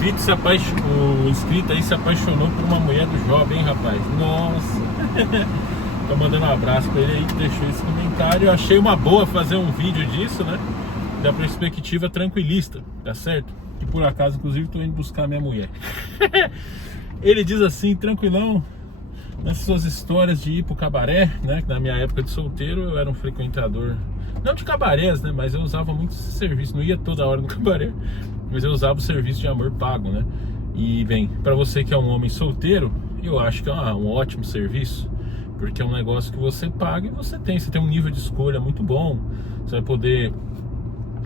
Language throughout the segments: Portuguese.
o inscrito aí se apaixonou por uma mulher do Job, hein, rapaz? Nossa. Tô mandando um abraço pra ele aí que deixou esse comentário. Eu achei uma boa fazer um vídeo disso, né? Da perspectiva tranquilista, tá certo? Que por acaso, inclusive, tô indo buscar minha mulher. Ele diz assim, tranquilão, nas suas histórias de ir pro cabaré, né? Que na minha época de solteiro eu era um frequentador, não de cabarés, né? Mas eu usava muito esse serviço, não ia toda hora no cabaré, mas eu usava o serviço de amor pago, né? E bem, pra você que é um homem solteiro, eu acho que é um ótimo serviço, porque é um negócio que você paga e você tem um nível de escolha muito bom. Você vai poder,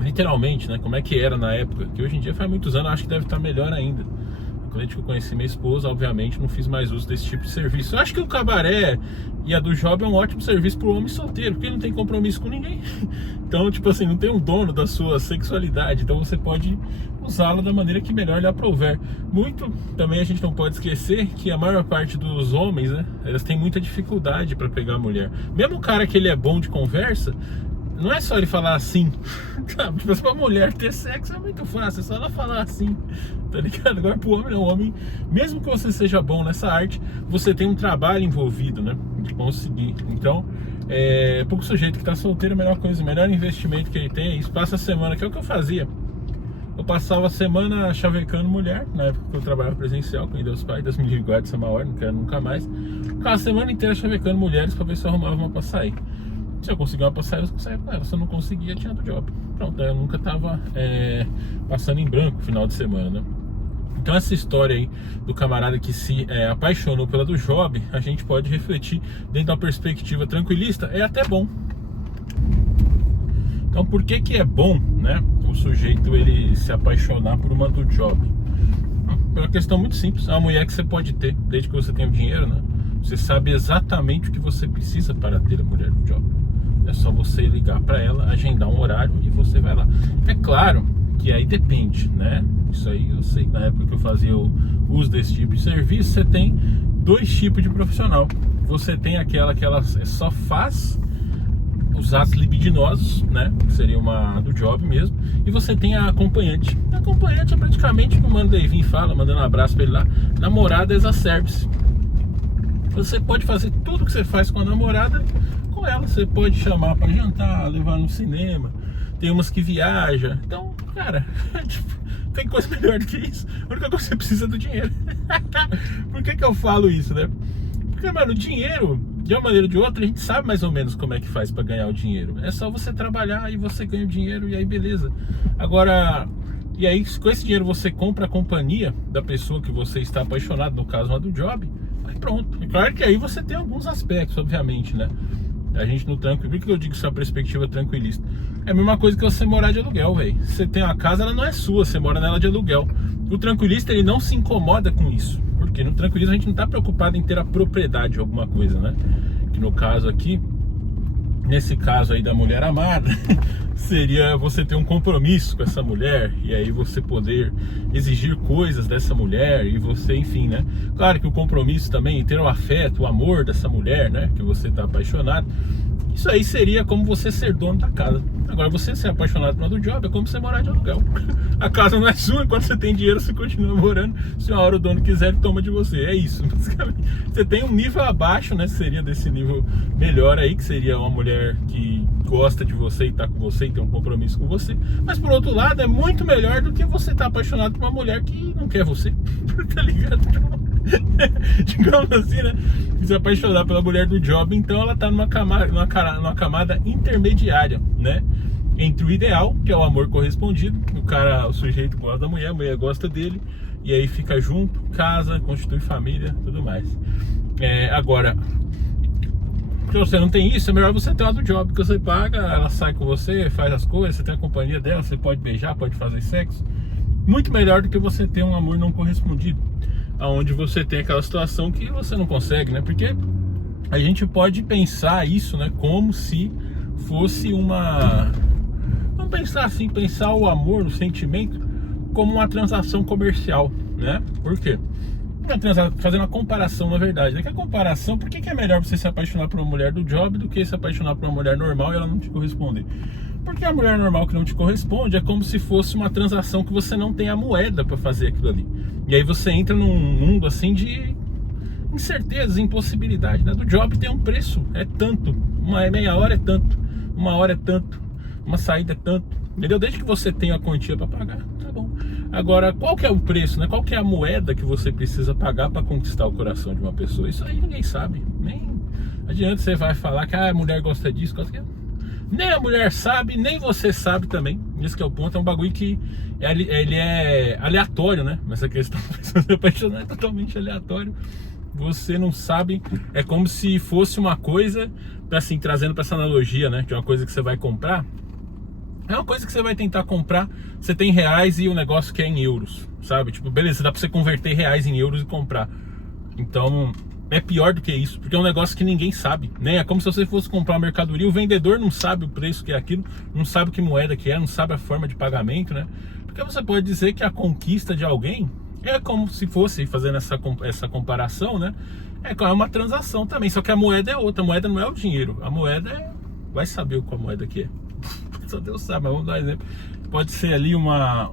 literalmente, né? Como é que era na época, que hoje em dia faz muitos anos, acho que deve estar melhor ainda. Quando eu conheci minha esposa, obviamente não fiz mais uso desse tipo de serviço. Eu acho que o cabaré e a do Job é um ótimo serviço para o homem solteiro, porque ele não tem compromisso com ninguém. Então, tipo assim, não tem um dono da sua sexualidade. Então você pode usá-la da maneira que melhor lhe aprouver. Muito também a gente não pode esquecer que a maior parte dos homens, né, elas têm muita dificuldade para pegar a mulher. Mesmo o cara que ele é bom de conversa, não é só ele falar assim, sabe? Tipo, pra mulher ter sexo é muito fácil, é só ela falar assim, tá ligado? Agora pro homem, não, homem, mesmo que você seja bom nessa arte, você tem um trabalho envolvido, né? De conseguir. Então, pro sujeito que tá solteiro, a melhor coisa, o melhor investimento que ele tem é isso. Passa a semana, que é o que eu fazia. Eu passava a semana chavecando mulher, na época que eu trabalhava presencial, com Deus Pai, Deus me livre, guarde essa maior, não quero nunca mais. Ficava a semana inteira chavecando mulheres pra ver se eu arrumava uma pra sair. Se eu conseguia uma pra sair, eu saía com ela. Se eu não conseguia, tinha do Job. Pronto, eu nunca tava passando em branco no final de semana, né? Então essa história aí do camarada que se apaixonou pela do Job, a gente pode refletir dentro da perspectiva tranquilista, é até bom. Então por que que é bom, né, o sujeito ele se apaixonar por uma do Job? Pela questão muito simples, é uma mulher que você pode ter, desde que você tenha o dinheiro, né? Você sabe exatamente o que você precisa para ter a mulher do Job. É só você ligar para ela, agendar um horário e você vai lá. É claro que aí depende, né? Isso aí eu sei, na época que eu fazia o uso desse tipo de serviço, você tem dois tipos de profissional. Você tem aquela que ela só faz os atos libidinosos, né? Que seria uma do Job mesmo. E você tem a acompanhante. A acompanhante é praticamente, como o Mano Davin fala, mandando um abraço para ele lá, namorada exa-service. Você pode fazer tudo que você faz com a namorada com ela. Você pode chamar para jantar, levar no cinema. Tem umas que viajam. Então, cara, tem coisa melhor do que isso. A única coisa que você precisa é do dinheiro. Por que que eu falo isso, né? Porque, mano, o dinheiro, de uma maneira ou de outra, a gente sabe mais ou menos como é que faz para ganhar o dinheiro. É só você trabalhar e você ganha o dinheiro e aí beleza. Agora, e aí com esse dinheiro você compra a companhia da pessoa que você está apaixonado, no caso uma do Job. Aí pronto. É claro que aí você tem alguns aspectos, obviamente, né? A gente no tranquilo, por que eu digo isso é uma perspectiva tranquilista? É a mesma coisa que você morar de aluguel, velho. Você tem uma casa, ela não é sua, você mora nela de aluguel. O tranquilista, ele não se incomoda com isso, porque no tranquilismo a gente não tá preocupado em ter a propriedade de alguma coisa, né? Que no caso aqui, nesse caso aí da mulher amada, seria você ter um compromisso com essa mulher e aí você poder exigir coisas dessa mulher e você, enfim, né? Claro que o compromisso também, ter o afeto, o amor dessa mulher, né? Que você tá apaixonado. Isso aí seria como você ser dono da casa. Agora, você ser apaixonado pelo do Job é como você morar de aluguel. A casa não é sua, enquanto você tem dinheiro, você continua morando. Se uma hora o dono quiser, ele toma de você. É isso, basicamente. Você tem um nível abaixo, né? Seria desse nível melhor aí, que seria uma mulher que gosta de você e tá com você e tem um compromisso com você. Mas por outro lado, é muito melhor do que você estar apaixonado por uma mulher que não quer você. Tá ligado? Digamos assim, né? Se apaixonar pela mulher do Job, então ela tá numa camada intermediária, né? Entre o ideal, que é o amor correspondido, o sujeito gosta da mulher, a mulher gosta dele, e aí fica junto, casa, constitui família, tudo mais. Agora, se você não tem isso, é melhor você ter uma do Job, que você paga, ela sai com você, faz as coisas, você tem a companhia dela, você pode beijar, pode fazer sexo. Muito melhor do que você ter um amor não correspondido, onde você tem aquela situação que você não consegue, né? Porque a gente pode pensar isso, né? Como se fosse uma... Vamos pensar assim, pensar o amor, o sentimento, como uma transação comercial, né? Por quê? Fazendo uma comparação, na verdade, né? Que a comparação, por que é melhor você se apaixonar por uma mulher do Job do que se apaixonar por uma mulher normal e ela não te corresponder? Porque a mulher normal que não te corresponde é como se fosse uma transação que você não tem a moeda para fazer aquilo ali. E aí você entra num mundo assim de incertezas, impossibilidade, né? Do job tem um preço, é tanto, uma meia hora é tanto, uma hora é tanto, uma saída é tanto, entendeu? Desde que você tenha a quantia para pagar, tá bom. Agora, qual que é o preço, né? Qual que é a moeda que você precisa pagar para conquistar o coração de uma pessoa? Isso aí ninguém sabe, nem adianta você vai falar que a mulher gosta disso, gosta daquilo. Nem a mulher sabe, nem você sabe também. Esse que é o ponto, é um bagulho que ele é aleatório, né? Essa questão de apaixonar é totalmente aleatório. Você não sabe, é como se fosse uma coisa, assim, trazendo para essa analogia, né? Que é uma coisa que você vai comprar. É uma coisa que você vai tentar comprar, você tem reais e o negócio que é em euros, sabe? Tipo, beleza, dá pra você converter reais em euros e comprar. Então, é pior do que isso, porque é um negócio que ninguém sabe, né? É como se você fosse comprar uma mercadoria, o vendedor não sabe o preço que é aquilo, não sabe que moeda que é, não sabe a forma de pagamento, né? Porque você pode dizer que a conquista de alguém é como se fosse, fazendo essa comparação, né? É uma transação também, só que a moeda é outra, a moeda não é o dinheiro, a moeda é... vai saber qual moeda que é. Só Deus sabe, mas vamos dar um exemplo. Pode ser ali uma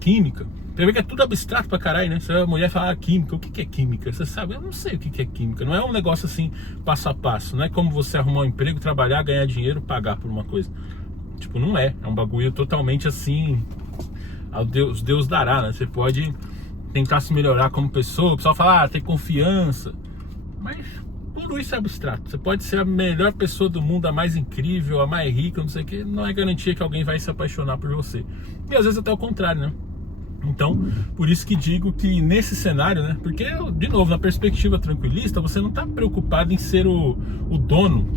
química. Você vê que é tudo abstrato pra caralho, né? Se a mulher fala química, o que é química? Você sabe? Eu não sei o que é química. Não é um negócio assim, passo a passo. Não é como você arrumar um emprego, trabalhar, ganhar dinheiro, pagar por uma coisa. Tipo, não é. É um bagulho totalmente assim, Deus dará, né? Você pode tentar se melhorar como pessoa. O pessoal fala, ter confiança. Mas tudo isso é abstrato. Você pode ser a melhor pessoa do mundo, a mais incrível, a mais rica, não sei o que. Não é garantia que alguém vai se apaixonar por você. E às vezes até o contrário, né? Então, por isso que digo que nesse cenário, né? Porque, de novo, na perspectiva tranquilista, você não está preocupado em ser o dono,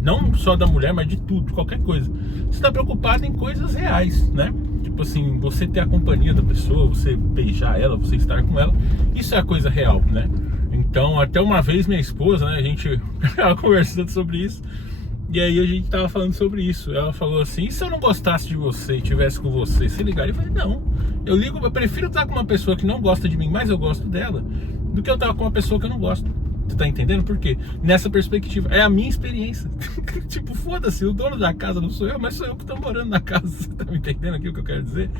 não só da mulher, mas de tudo, de qualquer coisa. Você está preocupado em coisas reais, né? Tipo assim, você ter a companhia da pessoa, você beijar ela, você estar com ela, isso é a coisa real, né? Então, até uma vez minha esposa, né, a gente tava conversando sobre isso, e aí a gente tava falando sobre isso. Ela falou assim, e se eu não gostasse de você e estivesse com você, se ligar? Eu falei, não, eu prefiro estar com uma pessoa que não gosta de mim, mas eu gosto dela, do que eu estar com uma pessoa que eu não gosto. Você tá entendendo por quê? Nessa perspectiva, é a minha experiência. Tipo, foda-se, o dono da casa não sou eu, mas sou eu que tô morando na casa. Você tá me entendendo aqui o que eu quero dizer?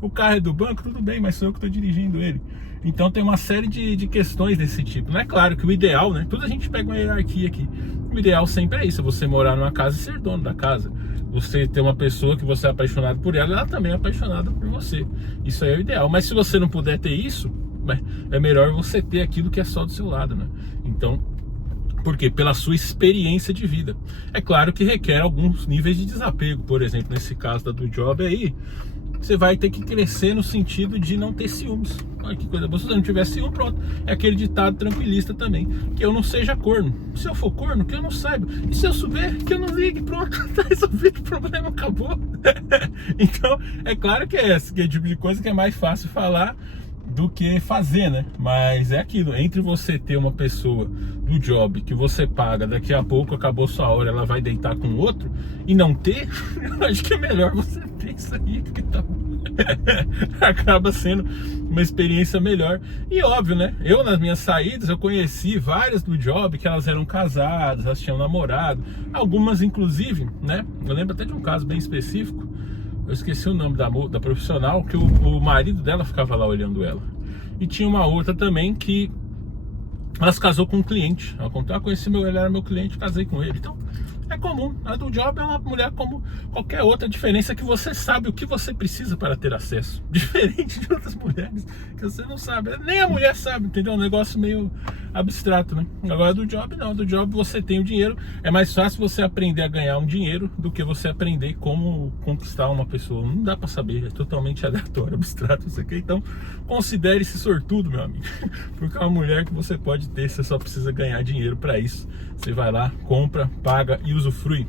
O carro é do banco, tudo bem, mas sou eu que tô dirigindo ele. Então tem uma série de questões desse tipo. Não é claro que o ideal, né? Tudo a gente pega uma hierarquia aqui. O ideal sempre é isso, você morar numa casa e ser dono da casa. Você ter uma pessoa que você é apaixonado por ela, ela também é apaixonada por você. Isso aí é o ideal. Mas se você não puder ter isso, é melhor você ter aquilo que é só do seu lado, né? Então, por quê? Pela sua experiência de vida. É claro que requer alguns níveis de desapego. Por exemplo, nesse caso do job aí, você vai ter que crescer no sentido de não ter ciúmes. Olha que coisa boa. Se você não tiver ciúme, pronto. É aquele ditado tranquilista também, que eu não seja corno. Se eu for corno, que eu não saiba. E se eu souber, que eu não ligue. Pronto, tá resolvido, o problema acabou. Então, é claro que é esse tipo de coisa que é mais fácil falar do que fazer, né? Mas é aquilo, entre você ter uma pessoa do job que você paga, daqui a pouco acabou sua hora, ela vai deitar com outro, e não ter, eu acho que é melhor você ter isso aí, porque tá... acaba sendo uma experiência melhor. E óbvio, né? Eu nas minhas saídas, eu conheci várias do job que elas eram casadas, elas tinham namorado, algumas inclusive, né? Eu lembro até de um caso bem específico. Eu esqueci o nome da profissional, que o marido dela ficava lá olhando ela. E tinha uma outra também que ela se casou com um cliente. Ela contou, conheci ele era meu cliente, casei com ele. Então, é comum. A do job é uma mulher como qualquer outra. A diferença é que você sabe o que você precisa para ter acesso. Diferente de outras mulheres que você não sabe. Nem a mulher sabe, entendeu? É um negócio meio abstrato, né? Agora do job não. Do job você tem o dinheiro. É mais fácil você aprender a ganhar um dinheiro do que você aprender como conquistar uma pessoa. Não dá para saber. É totalmente aleatório, abstrato isso aqui. Então, considere-se sortudo, meu amigo. Porque é uma mulher que você pode ter. Você só precisa ganhar dinheiro para isso. Você vai lá, compra, paga e usufrui.